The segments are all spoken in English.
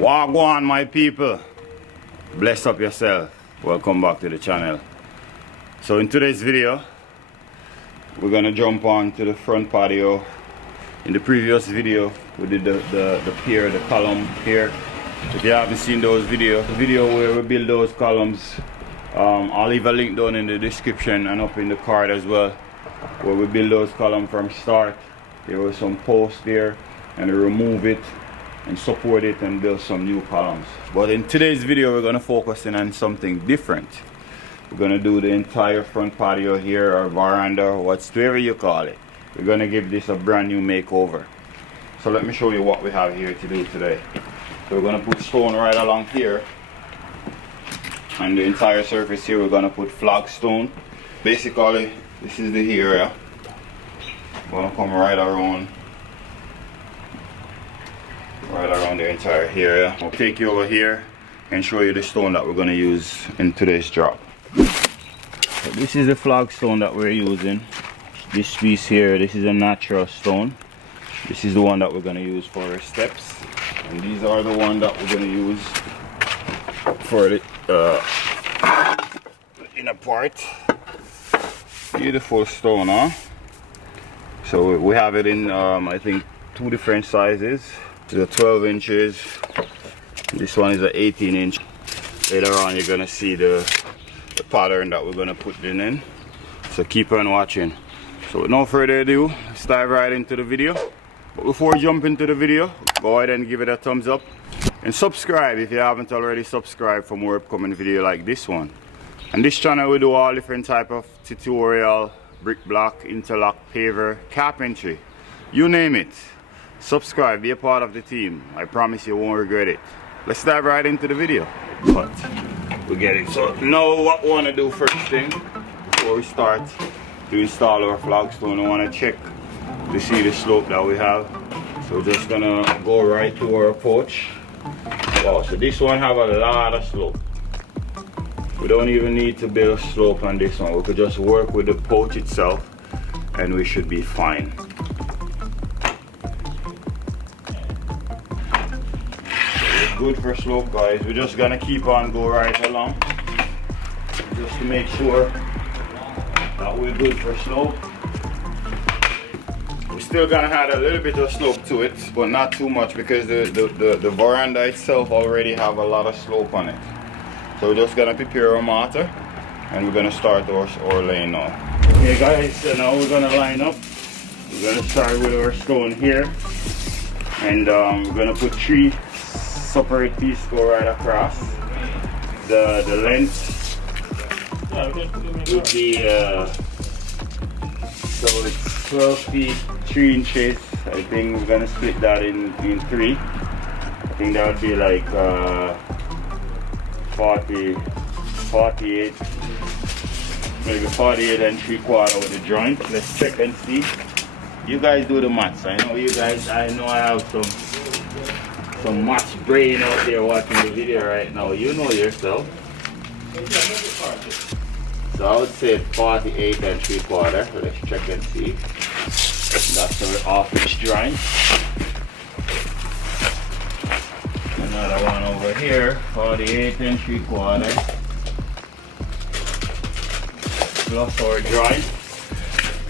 Wagwan, my people. Bless up yourself. Welcome back to the channel. So in today's video, we're gonna jump on to the front patio. In the previous video, we did the pier, the column here. If you haven't seen those videos, the video where we build those columns, I'll leave a link down in the description and up in the card as well, where we build those columns from start. There was some posts there, and we remove it and support it and build some new columns. But in today's video, we're gonna focus in on something different. We're gonna do the entire front patio here, or veranda, or whatever you call it. We're gonna give this a brand new makeover. So let me show you what we have here to do today. So we're gonna put stone right along here, and the entire surface here we're gonna put flagstone. Basically, this is the area. We're gonna come right around the entire area. I'll take you over here and show you the stone that we're going to use in today's job. So this is the flagstone that we're using. This piece here, this is a natural stone. This is the one that we're going to use for our steps, and these are the one that we're going to use for the inner part. Beautiful stone, huh? So we have it in I think 2 different sizes. This is a 12 inches. This one is an 18 inch. Later on you're gonna see the pattern that we're gonna put in. So keep on watching. So with no further ado, let's dive right into the video. But before we jump into the video, go ahead and give it a thumbs up and subscribe if you haven't already subscribed for more upcoming video like this one. On this channel we do all different type of tutorial, brick block, interlock, paver, carpentry, you name it. Subscribe, be a part of the team. I promise you won't regret it. Let's dive right into the video. But we get it. So now what we want to do first thing before we start to install our flagstone, we want to check to see the slope that we have. So we're just gonna go right to our porch. Wow, so this one have a lot of slope. We don't even need to build a slope on this one. We could just work with the porch itself and we should be fine. Good for slope, guys. We're just gonna keep on go right along just to make sure that we're good for slope. We're still gonna have a little bit of slope to it, but not too much, because the veranda itself already have a lot of slope on it. So we're just gonna prepare our mortar and we're gonna start our laying now. Okay guys, so now we're gonna line up. We're gonna start with our stone here, and we're gonna put 3 separate pieces go right across. The length would be so it's 12 feet 3 inches. I think we're gonna split that in 3. I think that would be like 48, maybe 48 and 3/4 with the joint. Let's check and see. You guys do the maths. I know you guys. I know I have some maths brain out there watching the video right now. You know yourself. So I would say 48 and 3/4. So let's check and see. That's our office joint. Another one over here, 48 and 3/4. Plus our joint.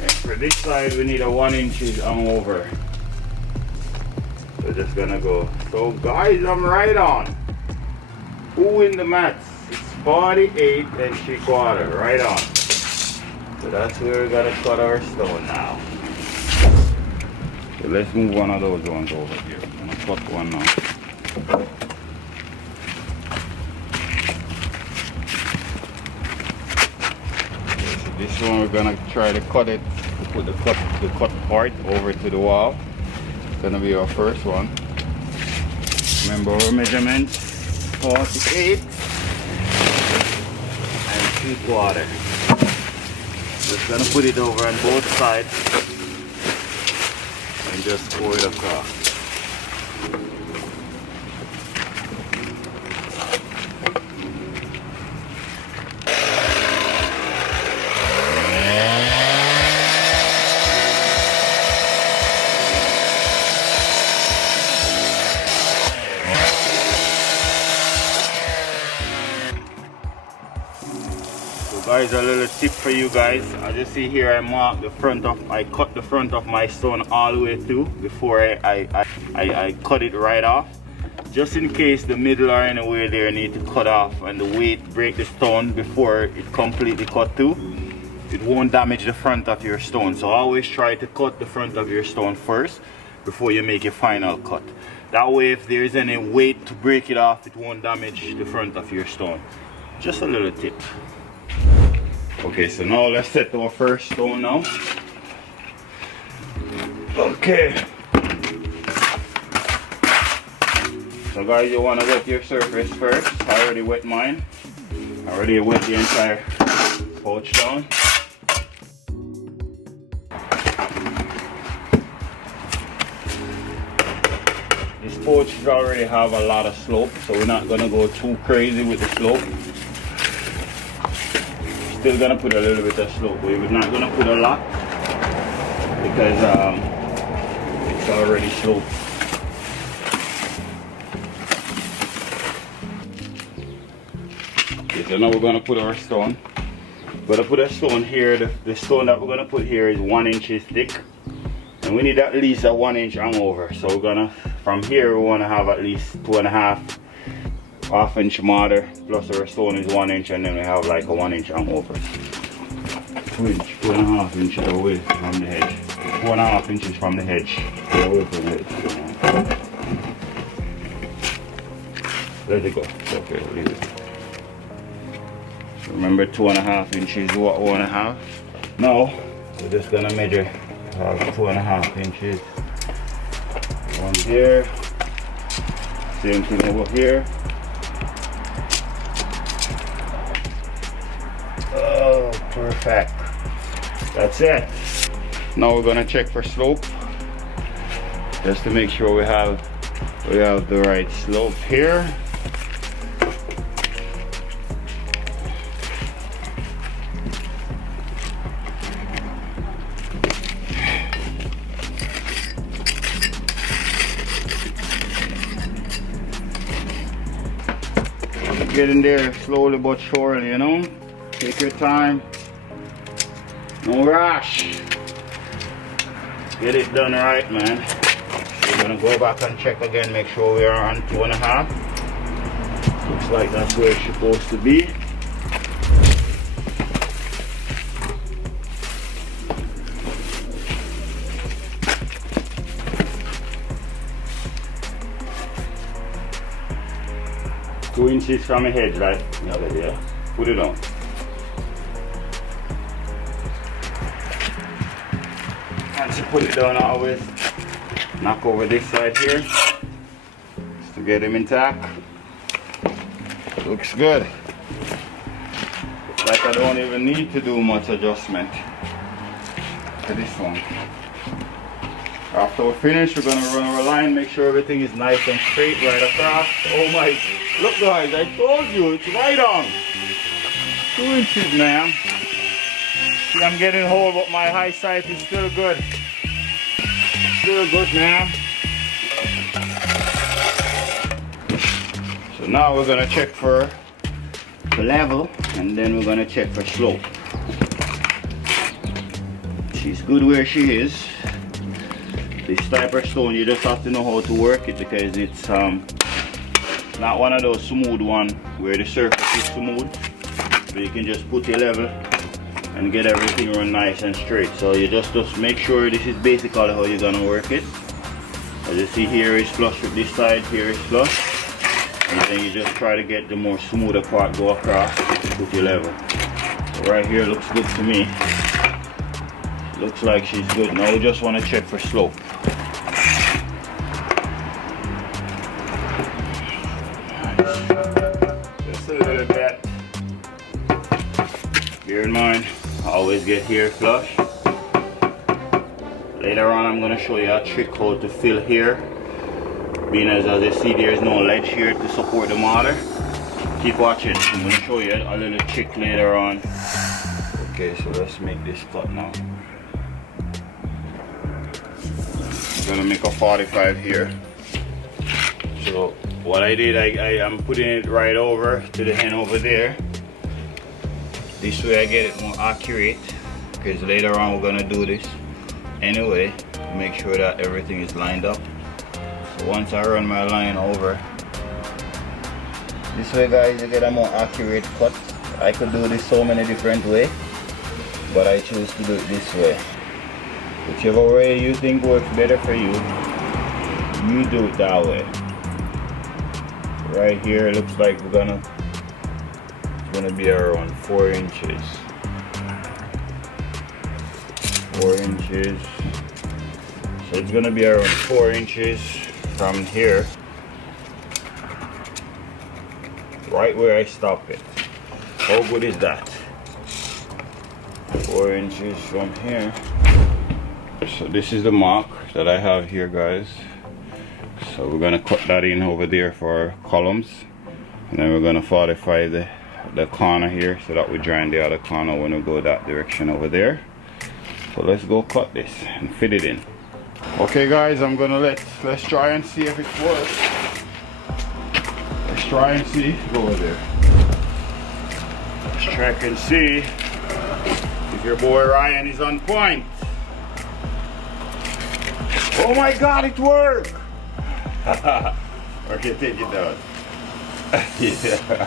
And for this side we need a 1 inch on over. We're just gonna go. So guys, I'm right on. Who in the maths? It's 48 and 3/4, right on. So that's where we're gonna cut our stone now. So let's move one of those ones over here. I'm gonna cut one now. So this one we're gonna try to cut it, put the cut part over to the wall. Gonna be our first one. Remember our measurements, 48 and 3/4. Just gonna put it over on both sides and just pour it across. Guys, a little tip for you guys. As you see here, I cut the front of my stone all the way through before I cut it right off. Just in case the middle or anywhere there need to cut off and the weight break the stone before it completely cut through, it won't damage the front of your stone. So always try to cut the front of your stone first before you make your final cut. That way, if there is any weight to break it off, it won't damage the front of your stone. Just a little tip. Okay, so now let's set our first stone now. Okay. So guys, you want to wet your surface first. I already wet mine. I already wet the entire porch down. This porch already have a lot of slope, so we're not gonna go too crazy with the slope. Still gonna put a little bit of slope, but we're not gonna put a lot because it's already sloped. Okay, so now we're gonna put our stone. We're gonna put a stone here. The stone that we're gonna put here is 1 inch thick, and we need at least a 1 inch hangover. So we're gonna, from here, we want to have at least 2.5 half-inch mortar, plus our stone is 1 inch, and then we have like a 1 inch hangover. 2.5 inches away from the hedge. 2.5 inches from the hedge. Away from the hedge. Let it go. Okay, leave it. So remember, 2.5 inches is what we want to have. Now we're just gonna measure 2.5 inches. One here. Same thing over here. Oh, perfect. That's it. Now we're gonna check for slope, just to make sure we have the right slope here. Get in there slowly but surely, you know. Take your time. No rush. Get it done right, man. We're gonna go back and check again, make sure we are on 2.5. Looks like that's where it's supposed to be. Two inches from the hedge, right? Yeah. Put it on. Once you put it down, always knock over this side here just to get them intact. Looks good. Looks like I don't even need to do much adjustment to this one. After we're finished, we're going to run our line, make sure everything is nice and straight right across. Oh my, look guys, I told you, it's right on. 2 inches, man. See, I'm getting hold, but my high sight is still good. Still good, man. So now we're going to check for the level, and then we're going to check for slope. She's good where she is. This type of stone, you just have to know how to work it, because it's not one of those smooth ones where the surface is smooth, but you can just put your level and get everything run nice and straight. So you just make sure this is basically how you're gonna work it. As you see, here is flush with this side, here is flush, and then you just try to get the more smoother part go across to put your level. So right here looks good to me. Looks like she's good. Now we just want to check for slope. Just a little bit. Bear in mind, I always get here flush. Later on, I'm going to show you a trick how to fill here. Being as you see, there is no ledge here to support the mortar. Keep watching. I'm going to show you a little trick later on. Okay, so let's make this cut now. I'm gonna make a 45 here. So what I did, I'm putting it right over to the hen over there. This way I get it more accurate, because later on we're gonna do this anyway to make sure that everything is lined up. So once I run my line over, this way guys, you get a more accurate cut. I could do this so many different ways, but I choose to do it this way. Whichever way you think works better for you, you do it that way. Right here it looks like it's gonna be around 4 inches. 4 inches. So it's gonna be around 4 inches from here, right where I stop it. How good is that? 4 inches from here. So this is the mark that I have here, guys. So we're gonna cut that in over there for columns, and then we're gonna 45 the corner here so that we join the other corner when we go that direction over there. So let's go cut this and fit it in. Okay guys, I'm gonna let's try and see if it works. Let's try and see. Go over there. Let's check and see if your boy Ryan is on point. Oh my god, it worked! Okay, take it down. Yeah.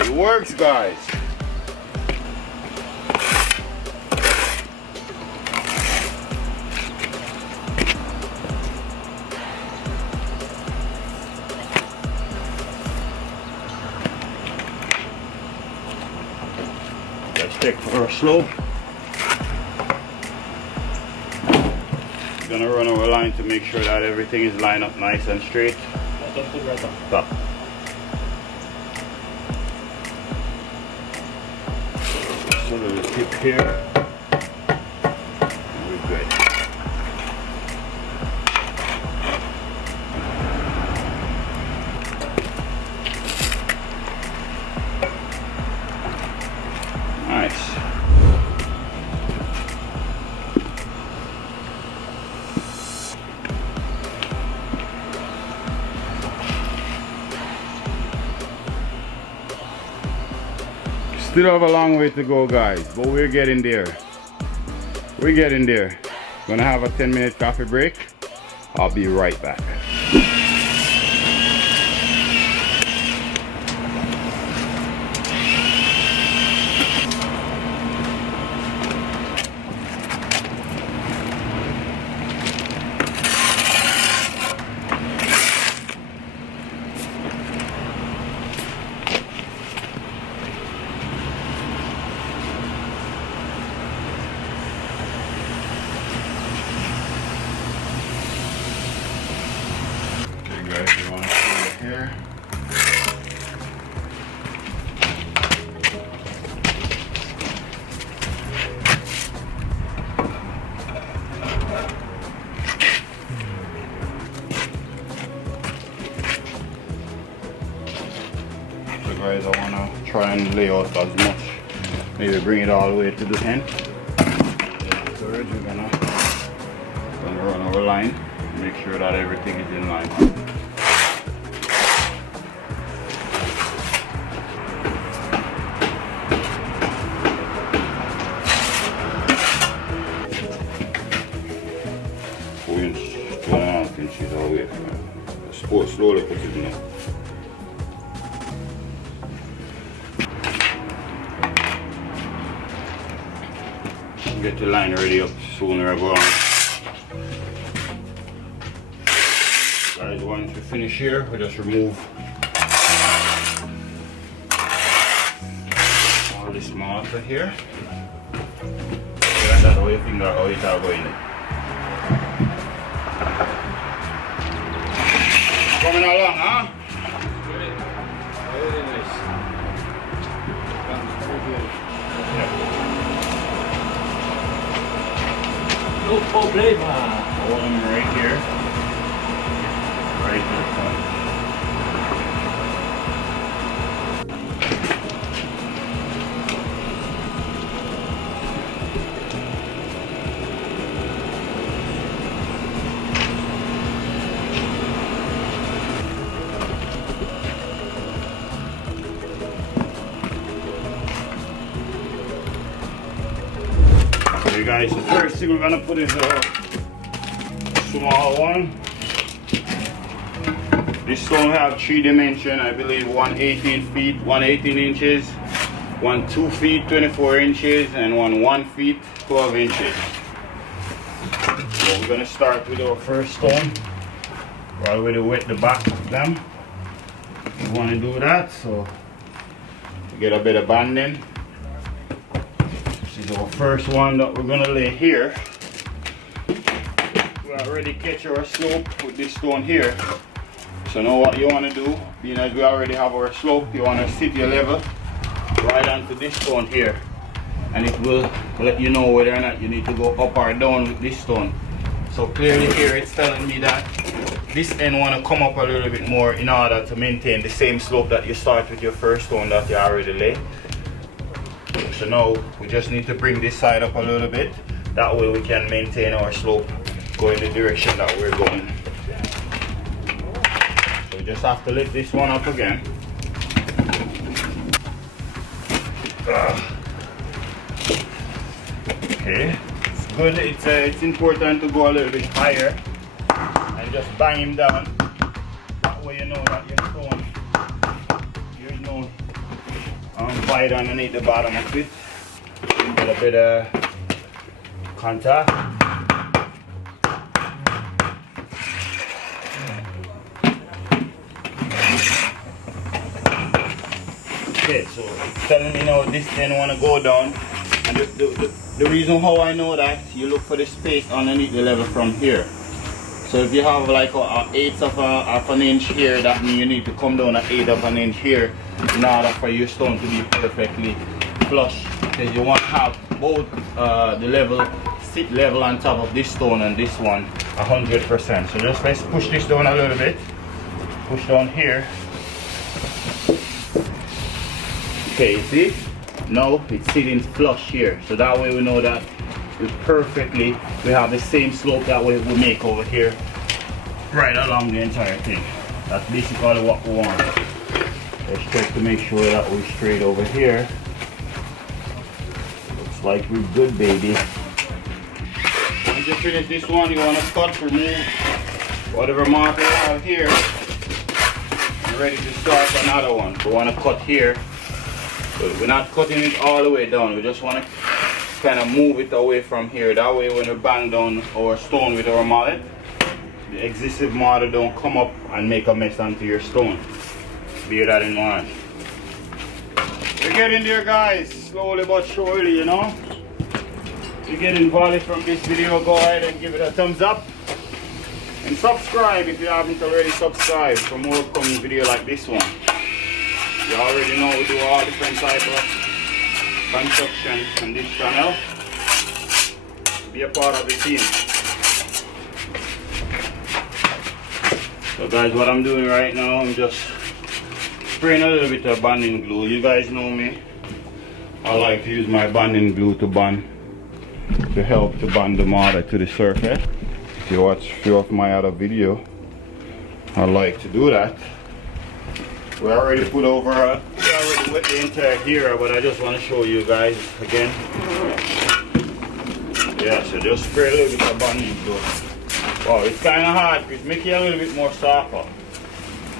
It works, guys. Let's check for a slope. Gonna run our line to make sure that everything is lined up nice and straight. Stop. So the tip here. We're good. Nice. Still have a long way to go, guys, but we're getting there. We're getting there. Gonna have a 10-minute coffee break. I'll be right back. Guys, you want to see it here? So guys, I want to try and lay out as much, maybe bring it all the way to the end. Storage, we're gonna run our line, make sure that everything is in line. Inches all the way from slowly put it in. Get the line ready up sooner I go on. Guys, once we finish here, we just remove all this mortar here. That's how you think how it all going in. Coming along, huh? Very nice. No problema. Hold them right here. Right to the front. guys, the first thing we're gonna put is a small one. This stone have 3 dimensions, I believe. One 18 feet, one 18 inches, one 2 feet 24 inches, and one 1 feet 12 inches. So we're gonna start with our first stone. We already wet the back of them. We want to do that, so to get a bit of banding. This is our first one that we're gonna lay here. We already catch our slope with this stone here. So now what you want to do, being as we already have our slope, you want to sit your level right onto this stone here, and it will let you know whether or not you need to go up or down with this stone. So clearly here it's telling me that this end want to come up a little bit more in order to maintain the same slope that you start with your first stone that you already lay. So now we just need to bring this side up a little bit. That way we can maintain our slope going the direction that we're going. So we just have to lift this one up again. Okay, it's good. It's important to go a little bit higher and just bang him down. That way you know that your stone, there's no bite underneath the bottom of it. Get a bit of contact. Okay, so it's telling me now this then want to go down, and the reason how I know that, you look for the space underneath the level from here. So if you have like an eighth of an inch here, that means you need to come down an eighth of an inch here in order for your stone to be perfectly flush. Because you want to have both the level, sit level on top of this stone and this one 100%. So just let's push this down a little bit. Push down here. Okay, you see? Now it's sitting flush here. So that way we know that we have the same slope that we make over here right along the entire thing. That's basically what we want. Let's check to make sure that we're straight over here. Looks like we're good, baby. Once you finish this one, you want to cut, remove whatever marker you have here. You're ready to start another one. We want to cut here. But we're not cutting it all the way down. We just want to kind of move it away from here. That way when we bang down our stone with our mallet, the existing mortar don't come up and make a mess onto your stone. Bear that in mind. We're getting there, guys, slowly but surely, you know. If you're getting value from this video, go ahead and give it a thumbs up. And subscribe if you haven't already subscribed for more upcoming video like this one. You already know we do all different type of construction on this channel. Be a part of the team. So guys, what I'm doing right now, I'm just spraying a little bit of bonding glue. You guys know me. I like to use my bonding glue to bond, to help to bond the mortar to the surface. If you watch a few of my other video, I like to do that. We already put over, we already wet the entire here, but I just want to show you guys again. Yeah, so just spray a little bit of bonding glue. Wow, it's kind of hard, it's making it a little bit more softer.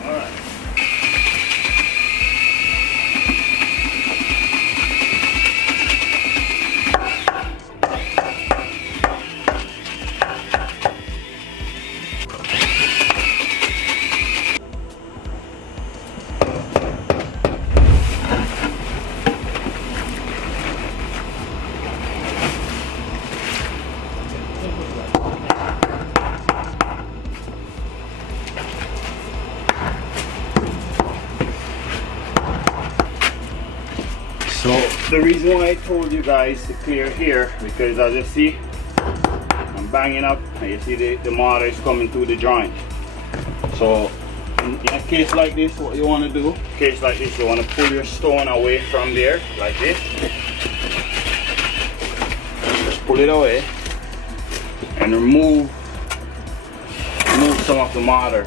Alright. So the reason why I told you guys to clear here, because as you see, I'm banging up and you see the mortar is coming through the joint. So in a case like this, what you want to do, case like this, you want to pull your stone away from there like this. Just pull it away and remove some of the mortar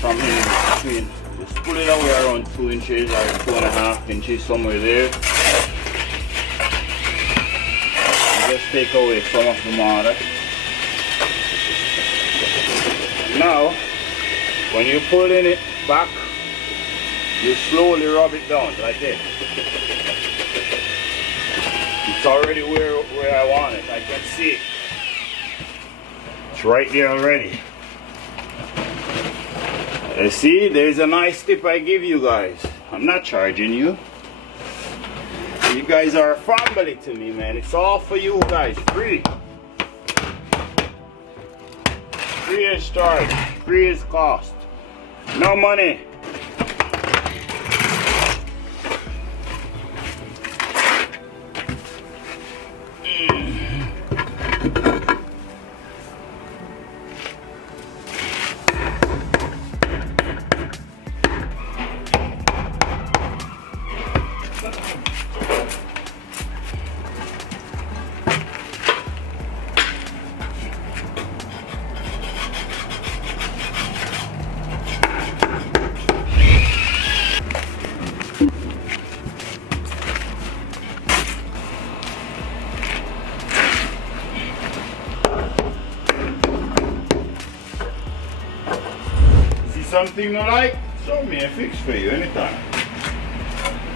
from in between. Just pull it away around 2 inches or 2.5 inches, somewhere there. And Just take away some of the mortar. Now, when you pull in it back, you slowly rub it down like this. It's already where I want it. I can see it. It's right there already. See, there's a nice tip I give you guys. I'm not charging you. You guys are a family to me, man. It's all for you guys, free. Free as charge, free as cost. No money. Something you like, show me a fix for you anytime.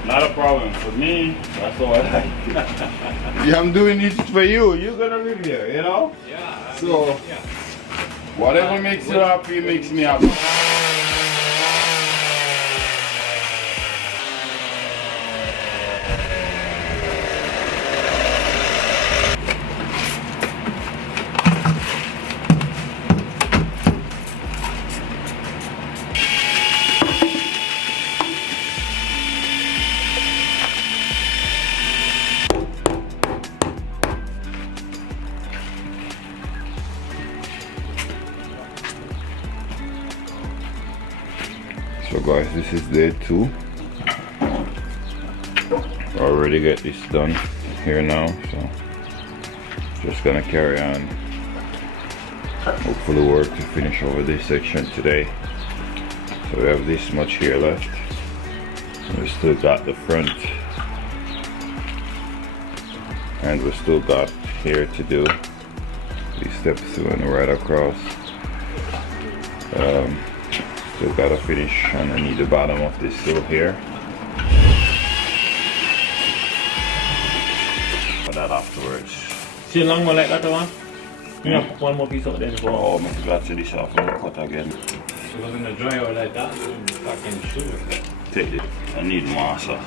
Not a problem for me. That's all I like. Yeah, I'm doing it for you. You're gonna live here, you know? Yeah. So, whatever makes you happy makes me happy. So guys, this is day 2. Already get this done here now, so just gonna carry on. Hopefully work to finish over this section today. So we have this much here left. We still got the front, and we still got here to do. These steps through and right across. Still gotta finish underneath the bottom of this sill here. For that afterwards. See long more like that one? You know, one more piece of them. Oh, I'm glad to this off and cut again. It was in the dryer like that, fucking sugar. Take it. I need massa.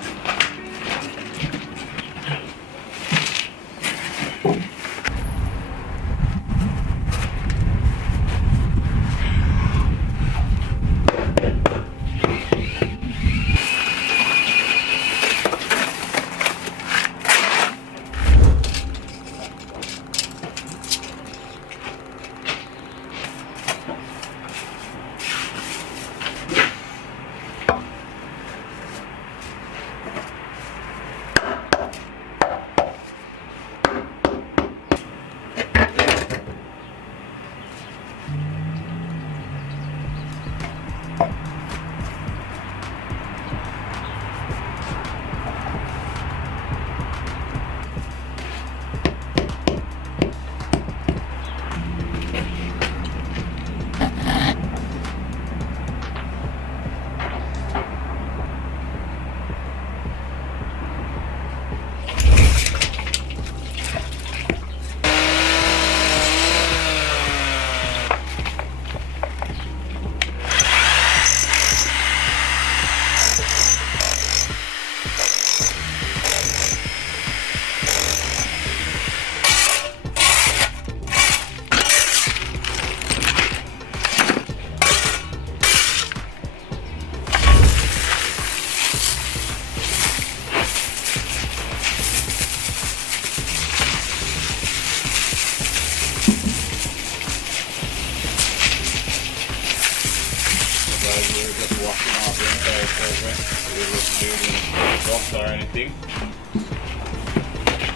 Or anything.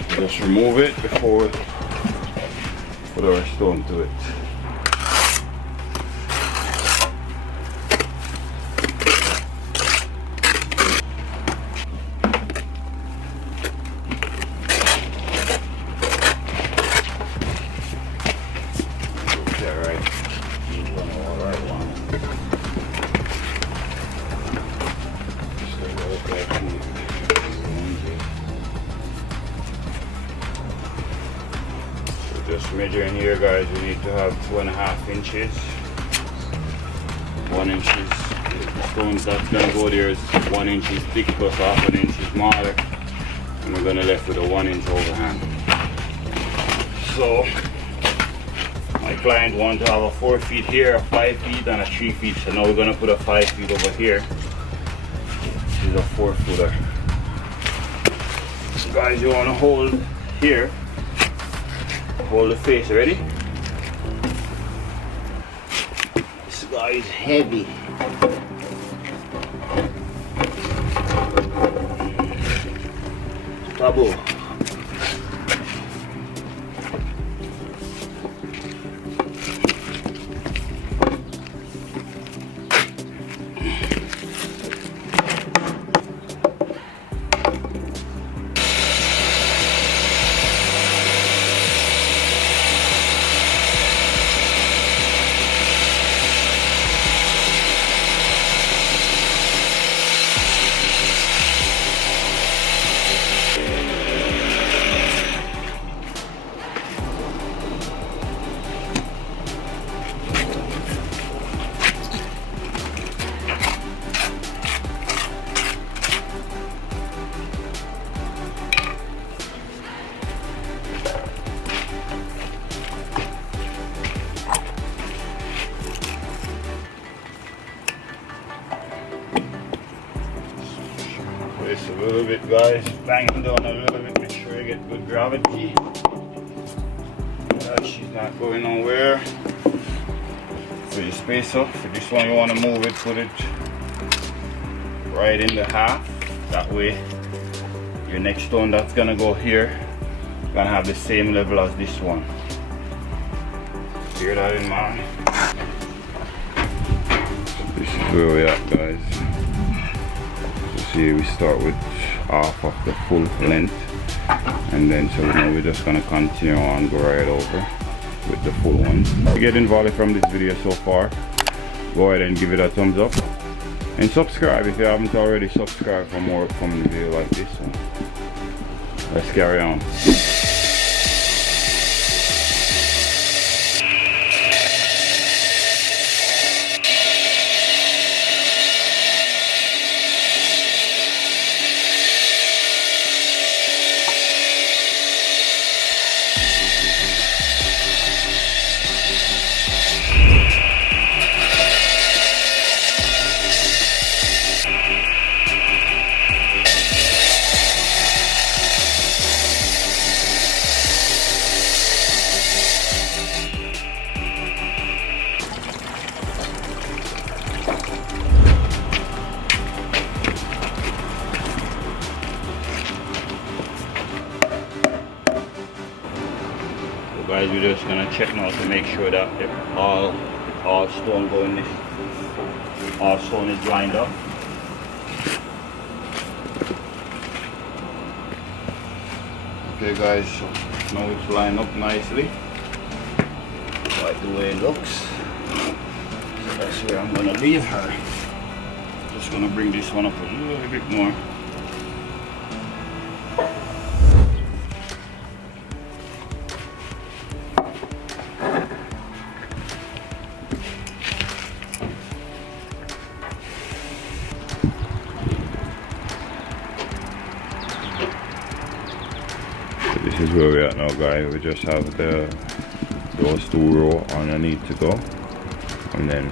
Just remove it before we put our stone to it. measuring here, guys, we need to have 2.5 inches. 1 inch is the stones that's gonna go there is 1 inch thick plus half an inch smaller, and we're gonna left with a 1 inch overhang. So my client wants to have a 4 feet here, a 5 feet, and a 3 feet. So now we're gonna put a 5 feet over here. This is a 4 footer. So guys, you wanna hold here. Hold the face, ready? This guy is heavy. Taboo. This a little bit, guys, bang it down a little bit, make sure you get good gravity. She's not going nowhere. So you space up. For this one you want to move it, put it right in the half. That way your next stone that's gonna go here gonna have the same level as this one. Bear that in mind. This is where we're at, guys. We start with half of the full length, and then so now we're just gonna continue on, go right over with the full one. If you're getting value from this video so far, go ahead and give it a thumbs up and subscribe if you haven't already. Subscribe for more upcoming videos like this one. Let's carry on. Guys, we're just gonna check now to make sure that all stone going this, all stone is lined up. Okay guys, so now it's lined up nicely, like the way it looks. So that's where I'm gonna leave her. Just gonna bring this one up a little bit more. This is where we're at now, guys. We just have those 2 rows underneath to go, and then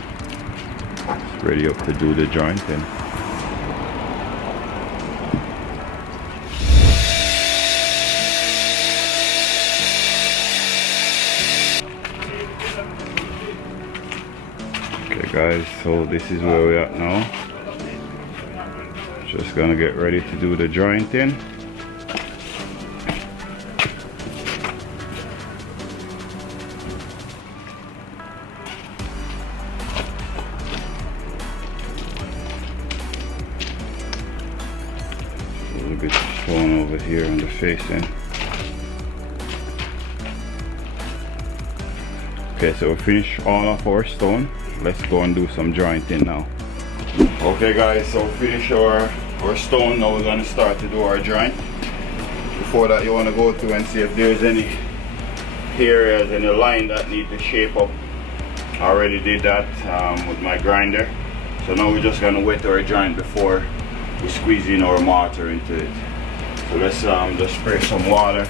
it's ready up to do the jointing. Okay guys, so this is where we're at now. Just gonna get ready to do the jointing. A little bit stone over here on the facing. Okay, so we finished all of our stone. Let's go and do some jointing now. Okay guys, so we finished our stone. Now we're going to start to do our joint. Before that, you want to go through and see if there's any areas in the line that need to shape up. I already did that with my grinder. So now we're just gonna wet our joint before we squeeze in our mortar into it. So let's just spray some water.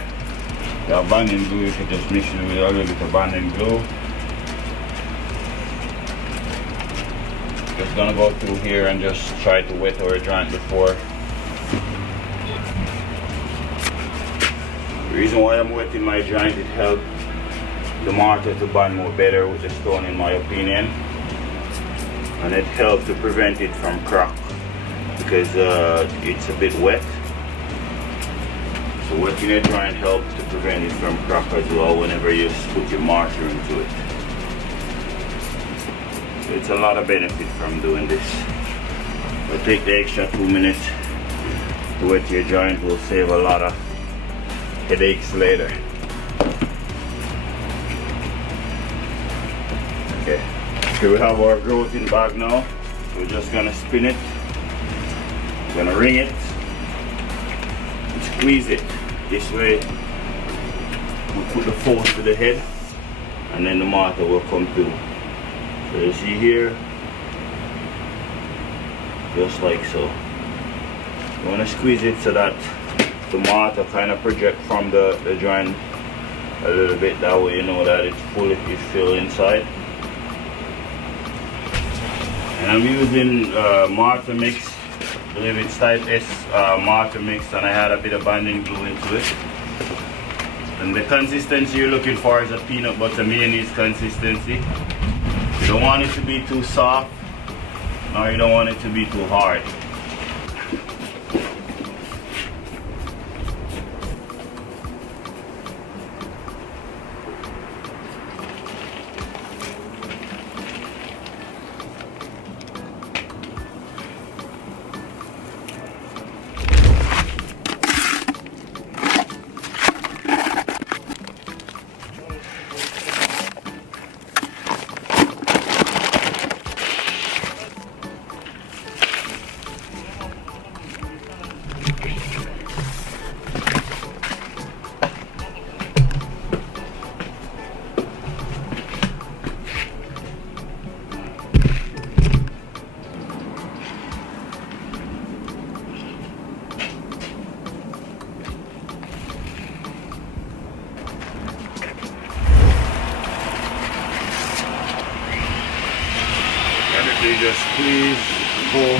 The abandoned glue, you can just mix it with a little bit of abandoned glue. Just gonna go through here and just try to wet our joint before. The reason why I'm wetting my joint, it helps the mortar to bond more better with the stone, in my opinion, and it helps to prevent it from crack because it's a bit wet. So wetting your joint helps to prevent it from crack as well whenever you put your mortar into it. So it's a lot of benefit from doing this. But take the extra 2 minutes to wet your joint, will save a lot of headaches later. Okay, so we have our growth-in bag now. We're just gonna spin it, gonna ring it, and squeeze it. This way, we put the force to the head, and then the mortar will come through. So you see here, just like so. You wanna squeeze it so that the mortar kind of project from the joint a little bit. That way you know that it's filled inside. And I'm using mortar mix. I believe it's type S mortar mix, and I had a bit of binding glue into it. And the consistency you're looking for is a peanut butter mayonnaise consistency. You don't want it to be too soft, nor you don't want it to be too hard. You just squeeze, pull.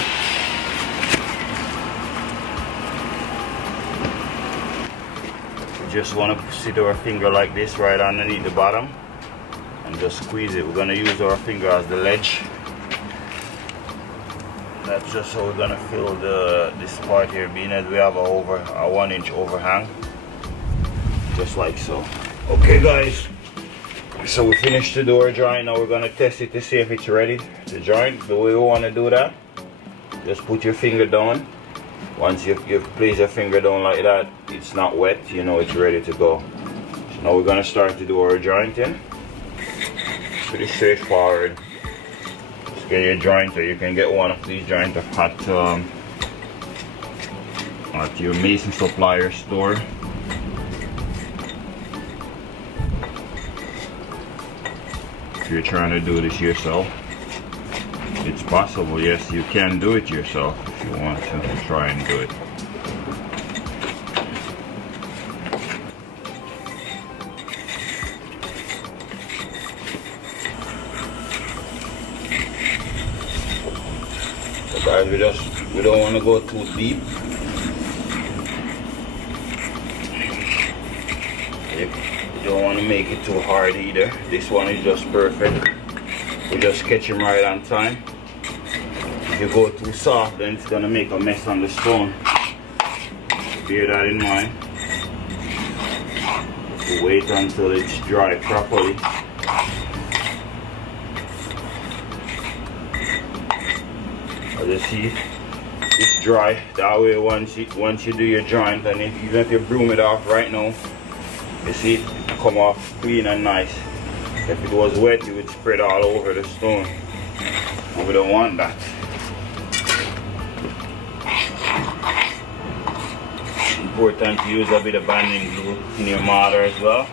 We just want to sit our finger like this right underneath the bottom and just squeeze it. We're going to use our finger as the ledge. That's just how we're going to fill this part here, being as we have a 1 inch overhang, just like so. Okay guys, so we finished the door joint. Now we're gonna test it to see if it's ready. The joint, the way we want to do that, just put your finger down. Once you place your finger down like that, it's not wet, you know it's ready to go. So now we're gonna start to do our jointing. Pretty straightforward. Just get your jointer. You can get one of these jointers at your mason supplier store. If you're trying to do this yourself, it's possible. Yes, you can do it yourself if you want to try and do it. So guys, we don't want to go too deep. You don't want to make it too hard either. This one is just perfect. We just catch him right on time. If you go too soft, then it's gonna make a mess on the stone. Bear that in mind. Wait until it's dry properly. As you see, it's dry. That way, once you do your joint, and even if you broom it off right now, you see it come off clean and nice. If it was wet, it would spread all over the stone, and we don't want that. Important to use a bit of binding glue in your mortar as well.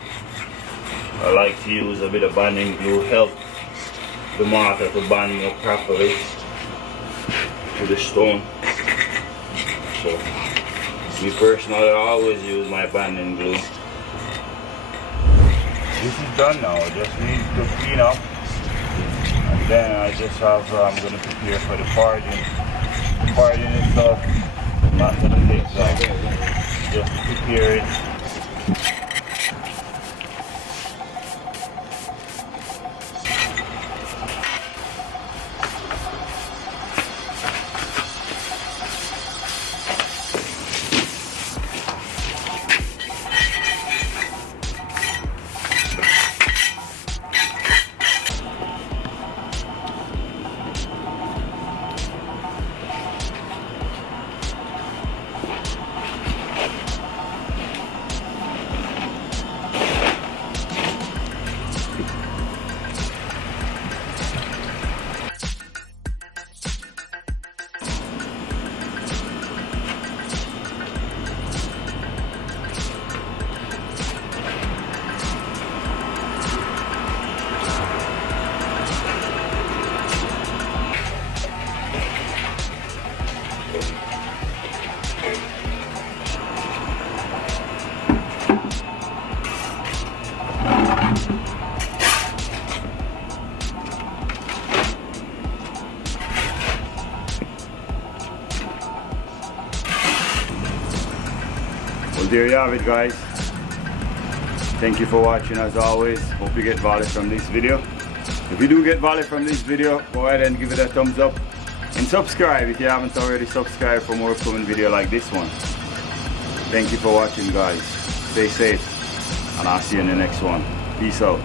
I like to use a bit of bonding glue, help the mortar to bond more properly to the stone. So me personally, I always use my bonding glue. This is done now. I just need to clean up, and then I just have I'm going to prepare for the parting. The parting itself, I'm not going to take long. Just prepare it. Well, there you have it, guys. Thank you for watching as always. Hope you get value from this video. If you do get value from this video, go ahead and give it a thumbs up and subscribe if you haven't already subscribed for more upcoming video like this one. Thank you for watching, guys. Stay safe, and I'll see you in the next one. Peace out.